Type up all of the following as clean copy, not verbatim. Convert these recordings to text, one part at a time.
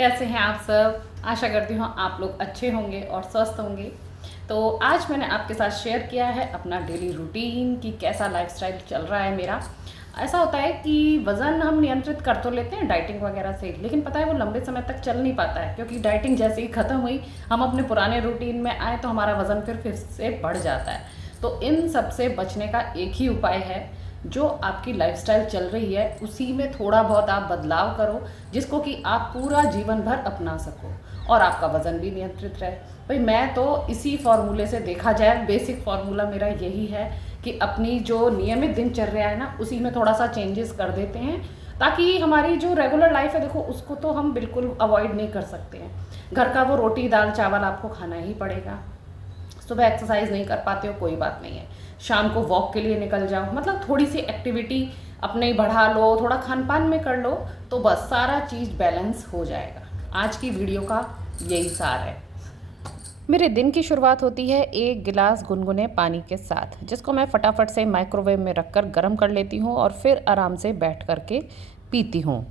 कैसे हैं आप सब। आशा करती हूँ आप लोग अच्छे होंगे और स्वस्थ होंगे। तो आज मैंने आपके साथ शेयर किया है अपना डेली रूटीन कि कैसा लाइफस्टाइल चल रहा है मेरा। ऐसा होता है कि वज़न हम नियंत्रित कर तो लेते हैं डाइटिंग वगैरह से, लेकिन पता है वो लंबे समय तक चल नहीं पाता है, क्योंकि डाइटिंग जैसे ही ख़त्म हुई हम अपने पुराने रूटीन में आए तो हमारा वज़न फिर से बढ़ जाता है। तो इन सब से बचने का एक ही उपाय है, जो आपकी लाइफस्टाइल चल रही है उसी में थोड़ा बहुत आप बदलाव करो, जिसको कि आप पूरा जीवन भर अपना सको और आपका वज़न भी नियंत्रित रहे। भाई मैं तो इसी फार्मूले से, देखा जाए बेसिक फार्मूला मेरा यही है कि अपनी जो नियमित दिनचर्या है ना उसी में थोड़ा सा चेंजेस कर देते हैं, ताकि हमारी जो रेगुलर लाइफ है देखो उसको तो हम बिल्कुल अवॉइड नहीं कर सकते हैं। घर का वो रोटी दाल चावल आपको खाना ही पड़ेगा। सुबह एक्सरसाइज नहीं कर पाते हो कोई बात नहीं है, शाम को वॉक के लिए निकल जाओ, मतलब थोड़ी सी एक्टिविटी अपने बढ़ा लो, थोड़ा खान पान में कर लो, तो बस सारा चीज़ बैलेंस हो जाएगा। आज की वीडियो का यही सार है। मेरे दिन की शुरुआत होती है एक गिलास गुनगुने पानी के साथ, जिसको मैं फटाफट से माइक्रोवेव में रखकर गर्म कर लेती हूँ और फिर आराम से बैठ करके पीती हूँ।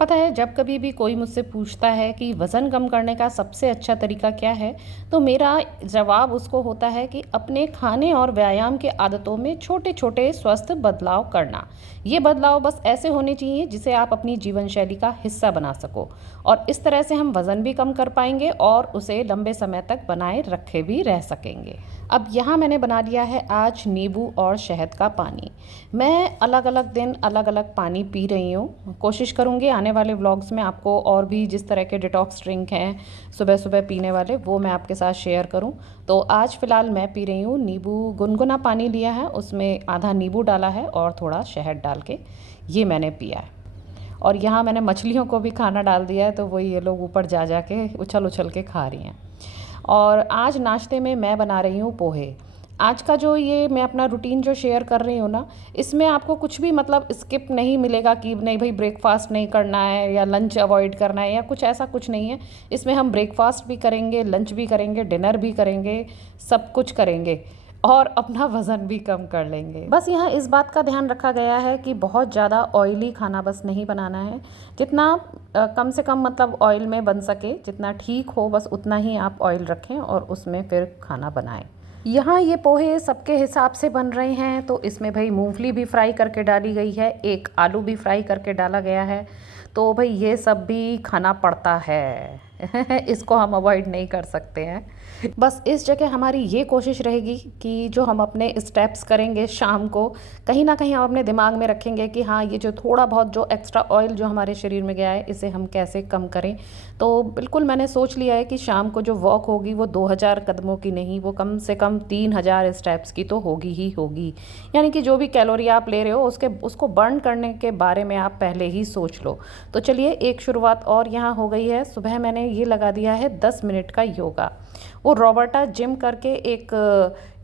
पता है, जब कभी भी कोई मुझसे पूछता है कि वज़न कम करने का सबसे अच्छा तरीका क्या है, तो मेरा जवाब उसको होता है कि अपने खाने और व्यायाम के आदतों में छोटे छोटे स्वस्थ बदलाव करना। ये बदलाव बस ऐसे होने चाहिए जिसे आप अपनी जीवन शैली का हिस्सा बना सको, और इस तरह से हम वज़न भी कम कर पाएंगे और उसे लंबे समय तक बनाए रखे भी रह सकेंगे। अब यहाँ मैंने बना लिया है आज नींबू और शहद का पानी। मैं अलग अलग दिन अलग अलग पानी पी रही हूँ। कोशिश करूँगी आने वाले व्लॉग्स में आपको और भी जिस तरह के डिटॉक्स ड्रिंक हैं सुबह सुबह पीने वाले, वो मैं आपके साथ शेयर करूँ। तो आज फ़िलहाल मैं पी रही हूँ नींबू, गुनगुना पानी लिया है, उसमें आधा नींबू डाला है और थोड़ा शहद डाल के ये मैंने पिया है। और यहाँ मैंने मछलियों को भी खाना डाल दिया है, तो वही ये लोग ऊपर जा जा के उछल उछल के खा रही हैं। और आज नाश्ते में मैं बना रही हूँ पोहे। आज का जो ये मैं अपना रूटीन जो शेयर कर रही हूँ ना, इसमें आपको कुछ भी मतलब स्किप नहीं मिलेगा कि नहीं भाई ब्रेकफास्ट नहीं करना है या लंच अवॉइड करना है या कुछ ऐसा कुछ नहीं है। इसमें हम ब्रेकफास्ट भी करेंगे, लंच भी करेंगे, डिनर भी करेंगे, सब कुछ करेंगे और अपना वज़न भी कम कर लेंगे। बस यहाँ इस बात का ध्यान रखा गया है कि बहुत ज़्यादा ऑयली खाना बस नहीं बनाना है। जितना कम से कम मतलब ऑयल में बन सके, जितना ठीक हो बस उतना ही आप ऑयल रखें और उसमें फिर खाना बनाएं। यहाँ ये पोहे सबके हिसाब से बन रहे हैं, तो इसमें भाई मूंगफली भी फ्राई करके डाली गई है, एक आलू भी फ्राई करके डाला गया है। तो भाई ये सब भी खाना पड़ता है इसको हम अवॉइड नहीं कर सकते हैं। बस इस जगह हमारी ये कोशिश रहेगी कि जो हम अपने स्टेप्स करेंगे शाम को, कहीं ना कहीं हम अपने दिमाग में रखेंगे कि हाँ ये जो थोड़ा बहुत जो एक्स्ट्रा ऑयल जो हमारे शरीर में गया है इसे हम कैसे कम करें। तो बिल्कुल मैंने सोच लिया है कि शाम को जो वॉक होगी वो 2000 कदमों की नहीं, वो कम से कम 3000 स्टेप्स की तो होगी ही होगी। यानी कि जो भी कैलोरी आप ले रहे हो उसको बर्न करने के बारे में आप पहले ही सोच लो। तो चलिए एक शुरुआत और यहाँ हो गई है। सुबह मैंने ये लगा दिया है 10 मिनट का योगा। वो रॉबर्टा जिम करके एक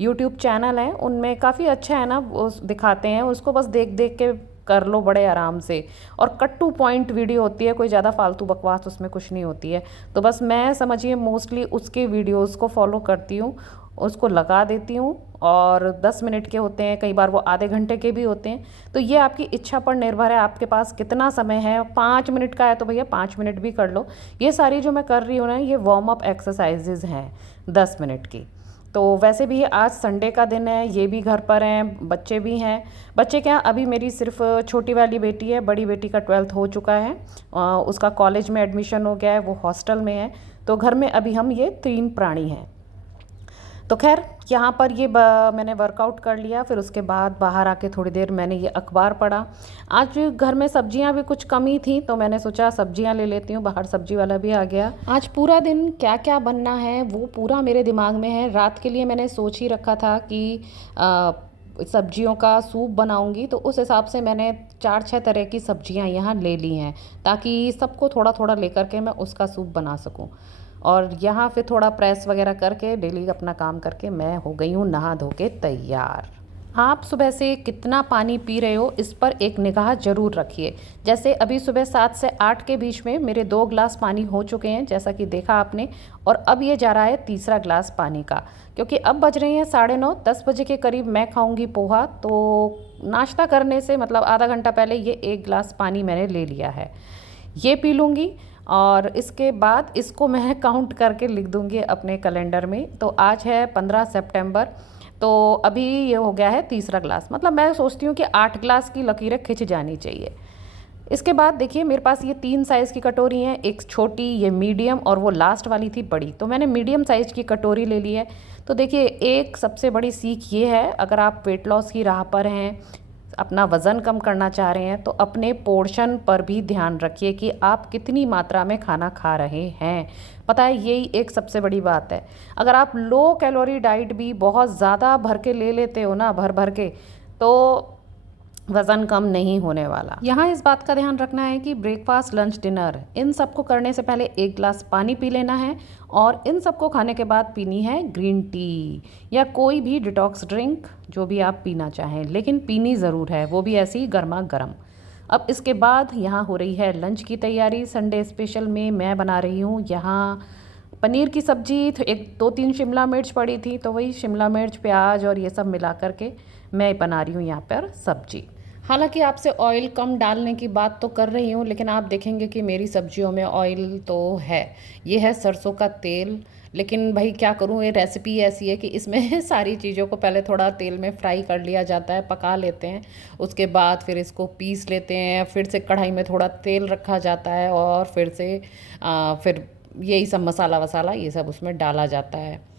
यूट्यूब चैनल है, उनमें काफ़ी अच्छा है ना, वो दिखाते हैं, उसको बस देख देख के कर लो बड़े आराम से। और कट टू पॉइंट वीडियो होती है, कोई ज़्यादा फालतू बकवास उसमें कुछ नहीं होती है। तो बस मैं समझिए मोस्टली उसके वीडियोस को फॉलो करती हूँ, उसको लगा देती हूँ। और 10 मिनट के होते हैं, कई बार वो आधे घंटे के भी होते हैं। तो ये आपकी इच्छा पर निर्भर है, आपके पास कितना समय है। 5 मिनट का है तो भैया 5 मिनट भी कर लो। ये सारी जो मैं कर रही हूँ ना, ये वार्म अप एक्सरसाइजेज हैं 10 मिनट की। तो वैसे भी आज संडे का दिन है, ये भी घर पर हैं, बच्चे भी हैं। बच्चे क्या, अभी मेरी सिर्फ छोटी वाली बेटी है, बड़ी बेटी का 12th हो चुका है, उसका कॉलेज में एडमिशन हो गया है, वो हॉस्टल में है। तो घर में अभी हम ये 3 प्राणी हैं। तो खैर यहाँ पर ये मैंने वर्कआउट कर लिया, फिर उसके बाद बाहर आके थोड़ी देर मैंने ये अखबार पढ़ा। आज घर में सब्जियाँ भी कुछ कमी थी, तो मैंने सोचा सब्जियाँ ले लेती हूँ, बाहर सब्जी वाला भी आ गया। आज पूरा दिन क्या क्या बनना है वो पूरा मेरे दिमाग में है। रात के लिए मैंने सोच ही रखा था कि सब्जियों का सूप बनाऊंगी, तो उस हिसाब से मैंने 4-6 तरह की सब्जियां यहाँ ले ली हैं, ताकि सबको थोड़ा थोड़ा लेकर के मैं उसका सूप बना सकूं। और यहाँ फिर थोड़ा प्रेस वगैरह करके डेली अपना काम करके मैं हो गई हूँ नहा धो के तैयार। आप सुबह से कितना पानी पी रहे हो इस पर एक निगाह ज़रूर रखिए। जैसे अभी सुबह 7 से 8 के बीच में मेरे 2 गिलास पानी हो चुके हैं, जैसा कि देखा आपने। और अब ये जा रहा है तीसरा गिलास पानी का, क्योंकि अब बज रहे हैं 9:30, 10 बजे के करीब मैं खाऊंगी पोहा। तो नाश्ता करने से मतलब आधा घंटा पहले ये 1 गिलास पानी मैंने ले लिया है, ये पी लूँगी। और इसके बाद इसको मैं काउंट करके लिख दूँगी अपने कैलेंडर में। तो आज है 15 सितंबर, तो अभी ये हो गया है तीसरा ग्लास। मतलब मैं सोचती हूँ कि 8 ग्लास की लकीरें खिंच जानी चाहिए। इसके बाद देखिए मेरे पास ये 3 साइज़ की कटोरी हैं, एक छोटी, ये मीडियम और वो लास्ट वाली थी बड़ी। तो मैंने मीडियम साइज़ की कटोरी ले ली है। तो देखिए एक सबसे बड़ी सीख ये है, अगर आप वेट लॉस की राह पर हैं, अपना वज़न कम करना चाह रहे हैं, तो अपने पोर्शन पर भी ध्यान रखिए कि आप कितनी मात्रा में खाना खा रहे हैं। पता है यही एक सबसे बड़ी बात है। अगर आप लो कैलोरी डाइट भी बहुत ज़्यादा भर के ले लेते हो ना, भर भर के, तो वज़न कम नहीं होने वाला। यहाँ इस बात का ध्यान रखना है कि ब्रेकफास्ट, लंच, डिनर इन सबको करने से पहले 1 गिलास पानी पी लेना है और इन सबको खाने के बाद पीनी है ग्रीन टी या कोई भी डिटॉक्स ड्रिंक, जो भी आप पीना चाहें, लेकिन पीनी ज़रूर है, वो भी ऐसी गर्मा गर्म। अब इसके बाद यहाँ हो रही है लंच की तैयारी। संडे स्पेशल में मैं बना रही हूँ यहाँ पनीर की सब्जी। तो एक 2-3 शिमला मिर्च पड़ी थी, तो वही शिमला मिर्च, प्याज और ये सब मिला करके मैं बना रही हूँ यहाँ पर सब्जी। हालांकि आपसे ऑयल कम डालने की बात तो कर रही हूँ, लेकिन आप देखेंगे कि मेरी सब्जियों में ऑयल तो है। ये है सरसों का तेल, लेकिन भाई क्या करूँ, ये रेसिपी ऐसी है कि इसमें सारी चीज़ों को पहले थोड़ा तेल में फ्राई कर लिया जाता है, पका लेते हैं, उसके बाद फिर इसको पीस लेते हैं, फिर से कढ़ाई में थोड़ा तेल रखा जाता है और फिर से फिर यही सब मसाला वसाला ये सब उसमें डाला जाता है।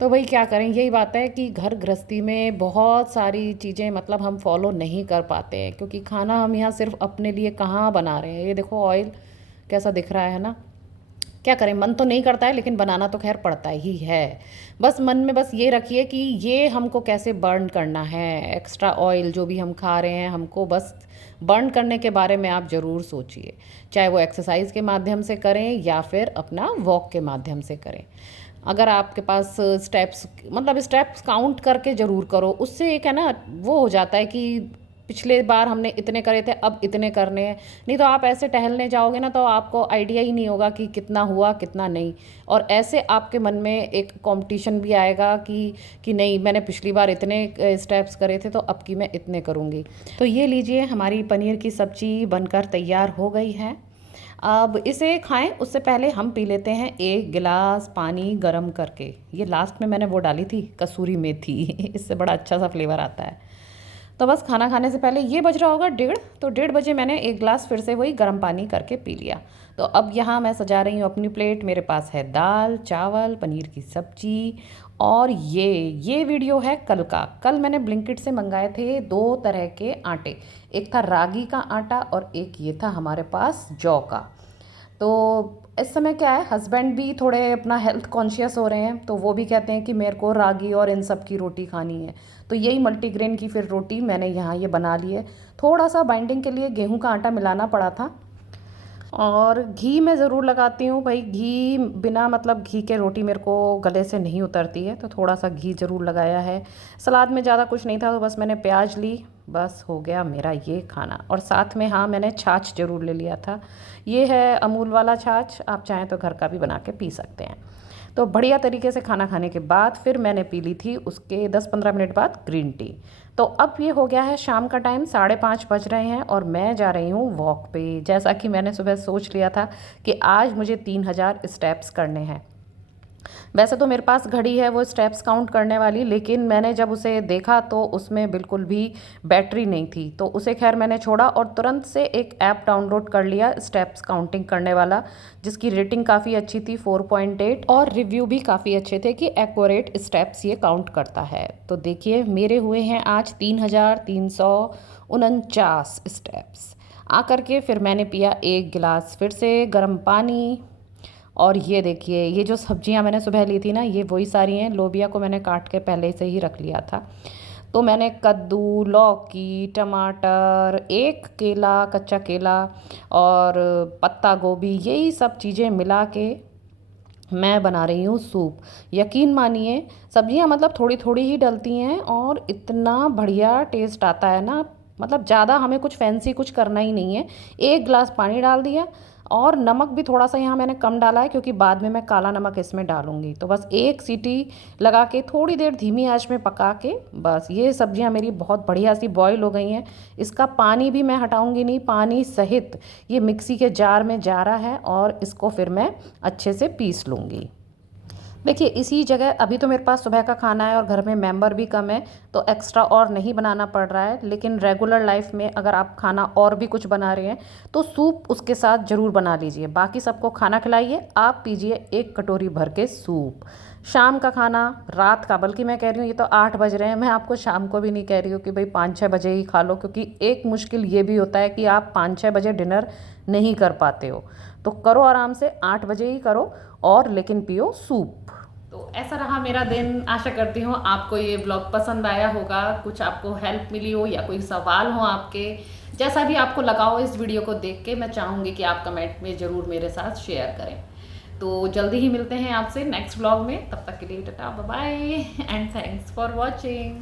तो भाई क्या करें, यही बात है कि घर गृहस्थी में बहुत सारी चीज़ें मतलब हम फॉलो नहीं कर पाते हैं, क्योंकि खाना हम यहाँ सिर्फ अपने लिए कहाँ बना रहे हैं। ये देखो ऑयल कैसा दिख रहा है ना। क्या करें, मन तो नहीं करता है, लेकिन बनाना तो खैर पड़ता ही है। बस मन में बस ये रखिए कि ये हमको कैसे बर्न करना है। एक्स्ट्रा ऑयल जो भी हम खा रहे हैं, हमको बस बर्न करने के बारे में आप ज़रूर सोचिए, चाहे वो एक्सरसाइज के माध्यम से करें या फिर अपना वॉक के माध्यम से करें। अगर आपके पास स्टेप्स, मतलब स्टेप्स काउंट करके ज़रूर करो, उससे एक है ना वो हो जाता है कि पिछले बार हमने इतने करे थे, अब इतने करने हैं। नहीं तो आप ऐसे टहलने जाओगे ना, तो आपको आइडिया ही नहीं होगा कि कितना हुआ कितना नहीं। और ऐसे आपके मन में एक कंपटीशन भी आएगा कि नहीं, मैंने पिछली बार इतने स्टेप्स करे थे, तो अब की मैं इतने करूँगी। तो ये लीजिए, हमारी पनीर की सब्ज़ी बनकर तैयार हो गई है। अब इसे खाएं उससे पहले हम पी लेते हैं 1 गिलास पानी गरम करके। ये लास्ट में मैंने वो डाली थी कसूरी मेथी इससे बड़ा अच्छा सा फ्लेवर आता है। तो बस खाना खाने से पहले, ये बज रहा होगा 1:30, तो 1:30 बजे मैंने 1 गिलास फिर से वही गर्म पानी करके पी लिया। तो अब यहाँ मैं सजा रही हूँ अपनी प्लेट। मेरे पास है दाल, चावल, पनीर की सब्जी और ये वीडियो है कल का। कल मैंने ब्लिंकिट से मंगाए थे 2 तरह के आटे, एक था रागी का आटा और एक ये था हमारे पास जौ का। तो इस समय क्या है, हस्बैंड भी थोड़े अपना हेल्थ कॉन्शियस हो रहे हैं, तो वो भी कहते हैं कि मेरे को रागी और इन सब की रोटी खानी है। तो यही मल्टीग्रेन की फिर रोटी मैंने यहाँ ये बना ली है। थोड़ा सा बाइंडिंग के लिए गेहूं का आटा मिलाना पड़ा था। और घी मैं ज़रूर लगाती हूँ भाई, घी बिना मतलब घी के रोटी मेरे को गले से नहीं उतरती है, तो थोड़ा सा घी ज़रूर लगाया है। सलाद में ज़्यादा कुछ नहीं था, तो बस मैंने प्याज ली, बस हो गया मेरा ये खाना। और साथ में हाँ, मैंने छाछ ज़रूर ले लिया था। ये है अमूल वाला छाछ, आप चाहें तो घर का भी बना के पी सकते हैं। तो बढ़िया तरीके से खाना खाने के बाद फिर मैंने पी ली थी उसके 10-15 मिनट बाद ग्रीन टी। तो अब ये हो गया है शाम का टाइम, 5:30 बज रहे हैं और मैं जा रही हूँ वॉक पे। जैसा कि मैंने सुबह सोच लिया था कि आज मुझे 3000 स्टेप्स करने हैं। वैसे तो मेरे पास घड़ी है वो स्टेप्स काउंट करने वाली, लेकिन मैंने जब उसे देखा तो उसमें बिल्कुल भी बैटरी नहीं थी, तो उसे खैर मैंने छोड़ा और तुरंत से एक ऐप डाउनलोड कर लिया स्टेप्स काउंटिंग करने वाला, जिसकी रेटिंग काफ़ी अच्छी थी 4.8 और रिव्यू भी काफ़ी अच्छे थे कि एक्यूरेट स्टेप्स ये काउंट करता है। तो देखिए मेरे हुए हैं आज 3349 स्टेप्स। आकर के फिर मैंने पिया 1 गिलास फिर से गर्म पानी। और ये देखिए, ये जो सब्जियां मैंने सुबह ली थी ना, ये वही सारी हैं। लोबिया को मैंने काट के पहले से ही रख लिया था। तो मैंने कद्दू, लौकी, टमाटर, एक केला, कच्चा केला और पत्ता गोभी, यही सब चीज़ें मिला के मैं बना रही हूँ सूप। यकीन मानिए, सब्जियां मतलब थोड़ी थोड़ी ही डलती हैं और इतना बढ़िया टेस्ट आता है ना, मतलब ज़्यादा हमें कुछ फैंसी कुछ करना ही नहीं है। 1 गिलास पानी डाल दिया और नमक भी थोड़ा सा यहाँ मैंने कम डाला है क्योंकि बाद में मैं काला नमक इसमें डालूंगी। तो बस 1 सीटी लगा के थोड़ी देर धीमी आंच में पका के बस ये सब्जियाँ मेरी बहुत बढ़िया सी बॉईल हो गई हैं। इसका पानी भी मैं हटाऊंगी नहीं, पानी सहित ये मिक्सी के जार में जा रहा है और इसको फिर मैं अच्छे से पीस लूँगी। देखिए इसी जगह अभी तो मेरे पास सुबह का खाना है और घर में मेंबर भी कम है, तो एक्स्ट्रा और नहीं बनाना पड़ रहा है। लेकिन रेगुलर लाइफ में अगर आप खाना और भी कुछ बना रहे हैं तो सूप उसके साथ ज़रूर बना लीजिए। बाकी सबको खाना खिलाइए, आप पीजिए 1 कटोरी भर के सूप। शाम का खाना, रात का, बल्कि मैं कह रही हूँ ये तो 8 बज रहे हैं, मैं आपको शाम को भी नहीं कह रही हूँ कि भाई 5-6 बजे ही खा लो, क्योंकि एक मुश्किल ये भी होता है कि आप 5-6 बजे डिनर नहीं कर पाते हो। तो करो आराम से, 8 बजे ही करो और लेकिन पियो सूप। तो ऐसा रहा मेरा दिन। आशा करती हूँ आपको ये ब्लॉग पसंद आया होगा, कुछ आपको हेल्प मिली हो या कोई सवाल हो आपके, जैसा भी आपको लगा हो इस वीडियो को देख के, मैं चाहूँगी कि आप कमेंट में ज़रूर मेरे साथ शेयर करें। तो जल्दी ही मिलते हैं आपसे नेक्स्ट ब्लॉग में, तब तक के लिए tata bye bye and thanks for watching.